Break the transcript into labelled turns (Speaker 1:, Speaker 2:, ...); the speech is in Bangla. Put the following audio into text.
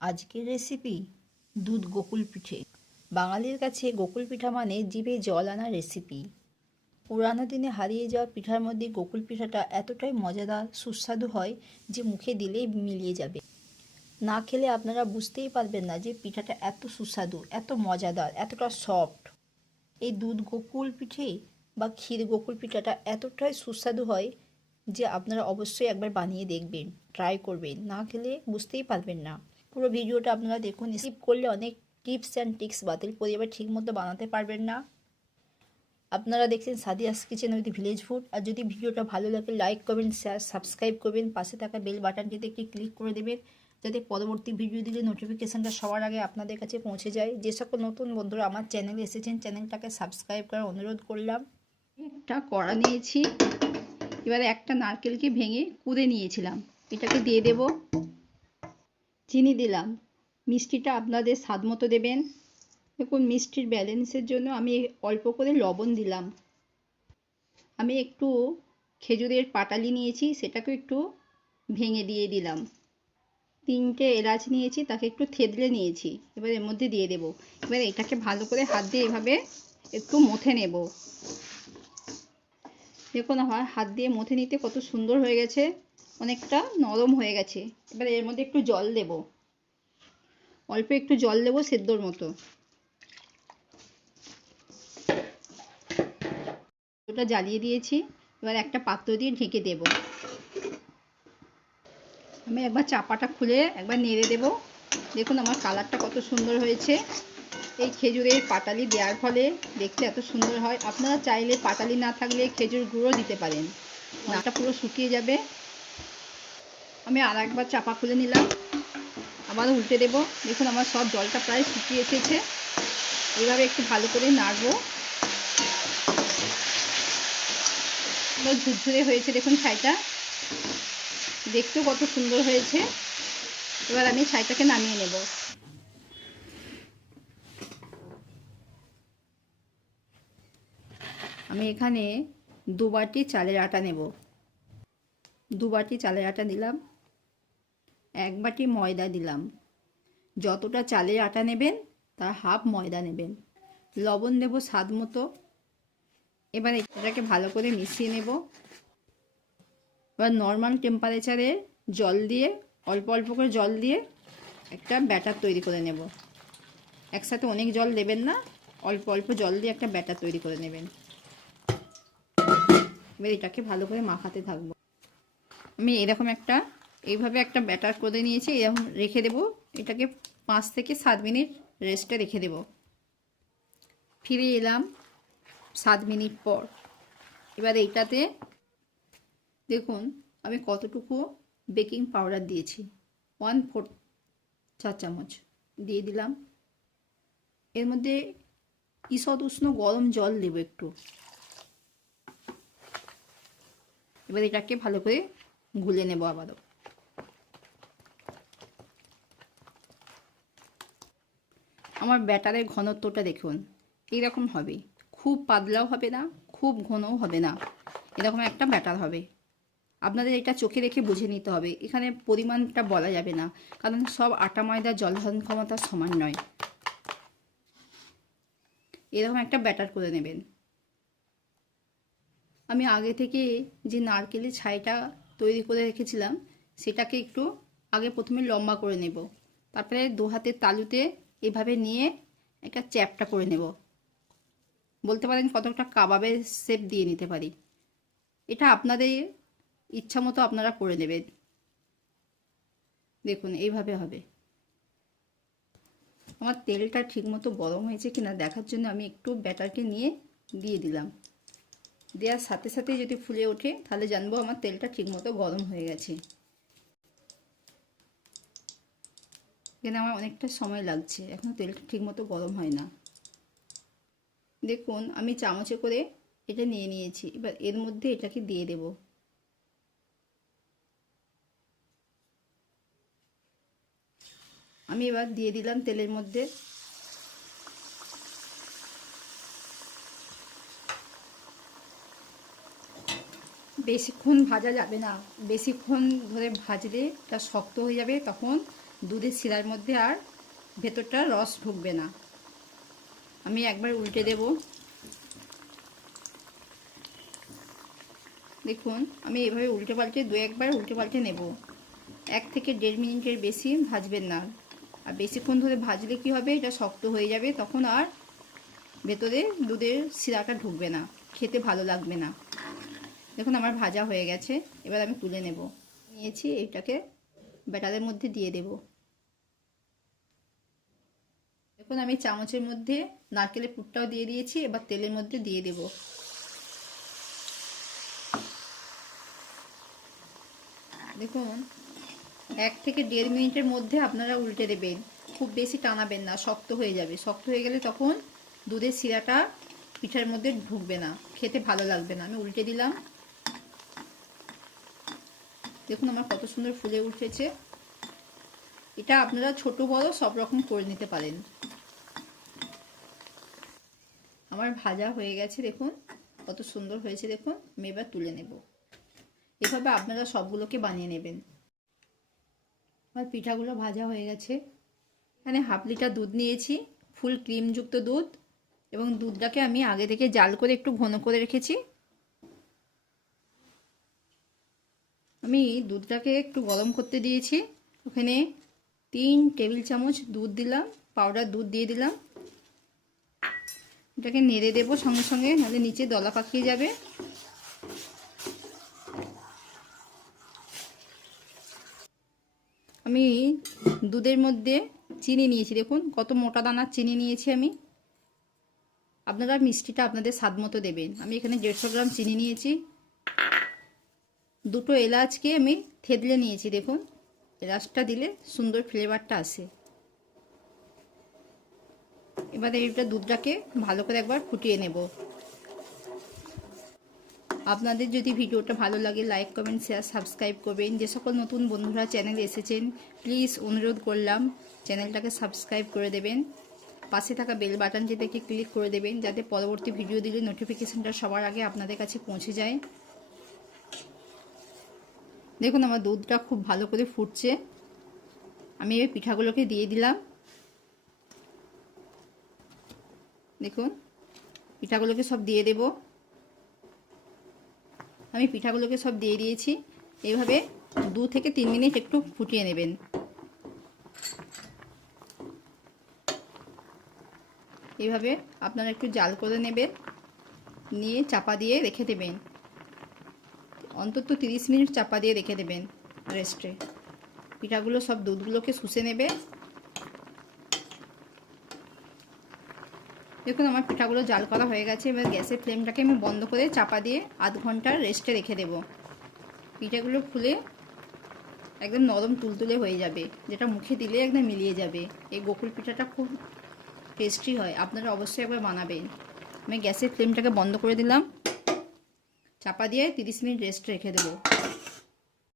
Speaker 1: আজকের রেসিপি দুধ গোকুল পিঠে। বাঙালির কাছে গোকুল পিঠা মানে জিভে জল আনা রেসিপি পুরানো দিনে হারিয়ে যাওয়া পিঠার মধ্যে গোকুল পিঠাটা এতটাই মজাদার, সুস্বাদু হয় যে মুখে দিলেই মিলিয়ে যাবে। না খেলে আপনারা বুঝতেই পারবেন না যে পিঠাটা এত সুস্বাদু, এত মজাদার, এতটা সফট এই দুধ গোকুল পিঠে বা ক্ষীর গোকুল পিঠাটা এতটাই সুস্বাদু হয় যে আপনারা অবশ্যই একবার বানিয়ে দেখবেন ট্রাই করবেন। না খেলে বুঝতেই পারবেন না। পুরো ভিডিওটা আপনারা দেখুন স্কিপ করলে অনেক টিপস অ্যান্ড ট্রিক্স বাতিল করে এবার ঠিক মতো বানাতে পারবেন না। আপনারা দেখছেন Sadia's kitchen with village food আর যদি ভিডিওটা ভালো লাগে লাইক করবেন শেয়ার সাবস্ক্রাইব করবেন। পাশে থাকা বেল বাটনটিতে একটি ক্লিক করে দেবেন, যাতে পরবর্তী ভিডিও দিলে নোটিফিকেশানটা সবার আগে আপনাদের কাছে পৌঁছে যায়। যে সকল নতুন বন্ধুরা আমার চ্যানেলে এসেছেন চ্যানেলটাকে সাবস্ক্রাইব করার অনুরোধ করলাম। একটা কড়া নিয়েছি। এবারে একটা নারকেলকে ভেঙে কুড়ে নিয়েছিলাম। এটাকে দিয়ে দেব। চিনি দিলাম। মিষ্টিটা আপনাদের স্বাদ মতো দেবেন। দেখুন, মিষ্টির ব্যালেন্সের জন্য আমি অল্প করে লবণ দিলাম। আমি একটু খেজুরের পাটালি নিয়েছি, সেটাকে একটু ভেঙে দিয়ে দিলাম। তিনটে এলাচ নিয়েছি, তাকে একটু থেদলে নিয়েছি। এবার এর মধ্যে দিয়ে দেব। এবার এটাকে ভালো করে হাত দিয়ে এভাবে একটু মথে নেব। দেখুন, আমার হাত দিয়ে মথে নিতে কত সুন্দর হয়ে গেছে। অনেকটা নরম হয়ে গেছে। এবার এর মধ্যে একটু জল দেব। অল্প একটু জল দেব সেদ্ধর মতো। ওটা জ্বালিয়ে দিয়েছি। এবার একটা পাত্র দিয়ে ঢেকে দেব। আমি একবার চাপাটা খুলে একবার নেড়ে দেব। দেখুন আমার কালারটা কত সুন্দর হয়েছে। এই খেজুরের পাটালি দেওয়ার ফলে দেখতে এত সুন্দর হয়। আপনারা চাইলে পাটালি না থাকলে খেজুর গুঁড়ো দিতে পারেন। নাটা পুরো শুকিয়ে যাবে। আমি আর একবার চাপা খুলে নিলাম। আবার উল্টে দেব। দেখুন, আমার সব জলটা প্রায় শুকিয়ে এসেছে। এইভাবে একটু ভালো করে নাড়বো। ঝুরঝুরে হয়েছে, দেখুন ছাইটা। দেখতেও কত সুন্দর হয়েছে। এবার আমি ছাইটাকে নামিয়ে নেব। আমি এখানে দু বাটি চালের আটা নেব। দু বাটি চালের আটা দিলাম এক বাটি ময়দা দিলাম। যতটা চালের আটা নেবেন তার হাফ ময়দা নেবেন। লবণ দেব স্বাদ মতো। এবার এটাকে ভালো করে মিশিয়ে নেব। এবার নর্মাল টেম্পারেচারে জল দিয়ে, অল্প অল্প করে জল দিয়ে একটা ব্যাটার তৈরি করে নেব। একসাথে অনেক জল দেবেন না, অল্প অল্প জল দিয়ে একটা ব্যাটার তৈরি করে নেবেন। এবার এটাকে ভালো করে মাখাতে থাকব। আমি এরকম একটা এইভাবে একটা ব্যাটার করে নিয়েছি এরকম রেখে দেব। এটাকে পাঁচ থেকে সাত মিনিট রেস্টে রেখে দেব। ফিরে এলাম সাত মিনিট পর। এবার এইটাতে দেখুন, আমি কতটুকু বেকিং পাউডার দিয়েছি। ওয়ান ফোর চা চামচ দিয়ে দিলাম। এর মধ্যে ঈষৎ উষ্ণ গরম জল দেব একটু। এবার এটাকে ভালো করে গুলে নেব আবারও। আমার ব্যাটারের ঘনত্বটা দেখুন। এইরকম হবে। খুব পাতলাও হবে না, খুব ঘনও হবে না। এরকম একটা ব্যাটার হবে। আপনাদের এটা চোখে রেখে বুঝে নিতে হবে। এখানে পরিমাণটা বলা যাবে না, কারণ সব আটা, ময়দা, জল ধারণ ক্ষমতা সমান নয়। এরকম একটা ব্যাটার করে নেবেন। আমি আগে থেকে যে নারকেলের ছাইটা তৈরি করে রেখেছিলাম, সেটাকে একটু আগে প্রথমে লম্বা করে নেব। তারপরে দু হাতের তালুতে এভাবে নিয়ে একটা চ্যাপটা করে নেব। বলতে পারেন কতটা কাবাবের শেপ দিয়ে নিতে পারি। এটা আপনাদের ইচ্ছা মতো আপনারা করে নেবেন। দেখুন, এইভাবে হবে। আমার তেলটা ঠিকমতো গরম হয়েছে কিনা দেখার জন্য আমি একটু ব্যাটারকে নিয়ে দিয়ে দিলাম। দেওয়ার সাথে সাথে যদি ফুলে ওঠে, তাহলে জানব আমার তেলটা ঠিকমতো গরম হয়ে গেছে। এখানে আমার অনেকটা সময় লাগছে। এখন তেলটা ঠিকমতো গরম হয় না। দেখুন, আমি চামচে করে এটা নিয়ে নিয়েছি। এবার এর মধ্যে এটাকে দিয়ে দেব। আমি এবার দিয়ে দিলাম তেলের মধ্যে। বেশিক্ষণ ভাজা যাবে না। বেশিক্ষণ ধরে ভাজলে এটা শক্ত হয়ে যাবে, তখন দুধের শিরার মধ্যে আর ভেতরটা রস ঢুকবে না। আমি একবার উল্টে দেব। দেখুন, আমি এভাবে উল্টে পাল্টে দু একবার উল্টে পাল্টে নেব। এক থেকে দেড় মিনিটের বেশি ভাজবেন না। আর বেশিক্ষণ ধরে ভাজলে কি হবে? এটা শক্ত হয়ে যাবে, তখন আর ভেতরে দুধের শিরাটা ঢুকবে না। খেতে ভালো লাগবে না। দেখুন, আমার ভাজা হয়ে গেছে। এবার আমি তুলে নেব। নিয়েছি এটাকে ব্যাটারের মধ্যে দিয়ে দেব। দেখুন আমি চামচের মধ্যে নারকেলের পুরটাও দিয়ে দিয়েছি, এবার তেলের মধ্যে দিয়ে দেব। দেখুন, এক থেকে দেড় মিনিটের মধ্যে আপনারা উল্টে দেবেন। খুব বেশি টানাবেন না, শক্ত হয়ে যাবে। শক্ত হয়ে গেলে তখন দুধের শিরাটা পিঠার মধ্যে ঢুকবে না। খেতে ভালো লাগবে না। আমি উল্টে দিলাম। দেখুন আমার কত সুন্দর ফুলে উঠেছে। এটা আপনারা ছোট বড় সব রকম করে নিতে পারেন। আমার ভাজা হয়ে গেছে, দেখুন, কত সুন্দর হয়েছে, দেখুন, আমি এবার তুলে নেব। এভাবে আপনারা সবগুলোকে বানিয়ে নেবেন। আমার পিঠাগুলো ভাজা হয়ে গেছে। এখানে হাফ লিটার দুধ নিয়েছি, ফুল ক্রিমযুক্ত দুধ, এবং দুধটাকে আমি আগে থেকে জাল করে একটু ঘন করে রেখেছি। আমি দুধটাকে একটু গরম করতে দিয়েছি। ওখানে তিন টেবিল চামচ দুধ দিলাম, পাউডার দুধ দিয়ে দিলাম। এটাকে নেড়ে দেবো সঙ্গে সঙ্গে, নাহলে নিচে দলা পাকিয়ে যাবে। আমি দুধের মধ্যে চিনি নিয়েছি, দেখুন কত মোটা দানার চিনি নিয়েছি আমি। আপনারা মিষ্টিটা আপনাদের স্বাদ মতো দেবেন। আমি এখানে দেড়শো গ্রাম চিনি নিয়েছি। দুটো এলাচকে আমি থেদলে নিয়েছি, দেখুন। এলাচটা দিলে সুন্দর ফ্লেভারটা আসে। এবার এইটা দুধটাকে ভালো করে একবার ফুটিয়ে নেব। আপনাদের যদি ভিডিওটা ভালো লাগে লাইক কমেন্ট শেয়ার সাবস্ক্রাইব করবেন। যে সকল নতুন বন্ধুরা চ্যানেলে এসেছেন প্লিজ অনুরোধ করলাম চ্যানেলটাকে সাবস্ক্রাইব করে দেবেন। পাশে থাকা বেল বাটনটিতে ক্লিক করে দেবেন, যাতে পরবর্তী ভিডিও দিলে নোটিফিকেশানটা সবার আগে আপনাদের কাছে পৌঁছে যায়। দেখুন, আমার দুধটা খুব ভালো করে ফুটছে। আমি এই পিঠাগুলোকে দিয়ে দিলাম। দেখুন, পিঠাগুলোকে সব দিয়ে দেব। আমি পিঠাগুলোকে সব দিয়ে দিয়েছি। এইভাবে দু থেকে তিন মিনিট একটু ফুটিয়ে নেবেন। এইভাবে আপনারা একটু জাল করে নেবেন, নিয়ে চাপা দিয়ে রেখে দেবেন। অন্তত তিরিশ মিনিট চাপা দিয়ে রেখে দেবেন রেস্টে। পিঠাগুলো সব দুধগুলোকে শুষে নেবে। দেখুন, আমার পিঠাগুলো জাল করা হয়ে গেছে। এবার গ্যাসের ফ্লেমটাকে আমি বন্ধ করে চাপা দিয়ে আধ ঘণ্টার রেস্টে রেখে দেব। পিঠাগুলো ফুলে একদম নরম তুলতুলে হয়ে যাবে, যেটা মুখে দিলে একদম মিলিয়ে যাবে। এই গোকুল পিঠাটা খুব টেস্টি হয়, আপনারা অবশ্যই একবার বানাবেন। আমি গ্যাসের ফ্লেমটাকে বন্ধ করে দিলাম। চাপা দিয়ে তিরিশ মিনিট রেস্ট রেখে দেবো।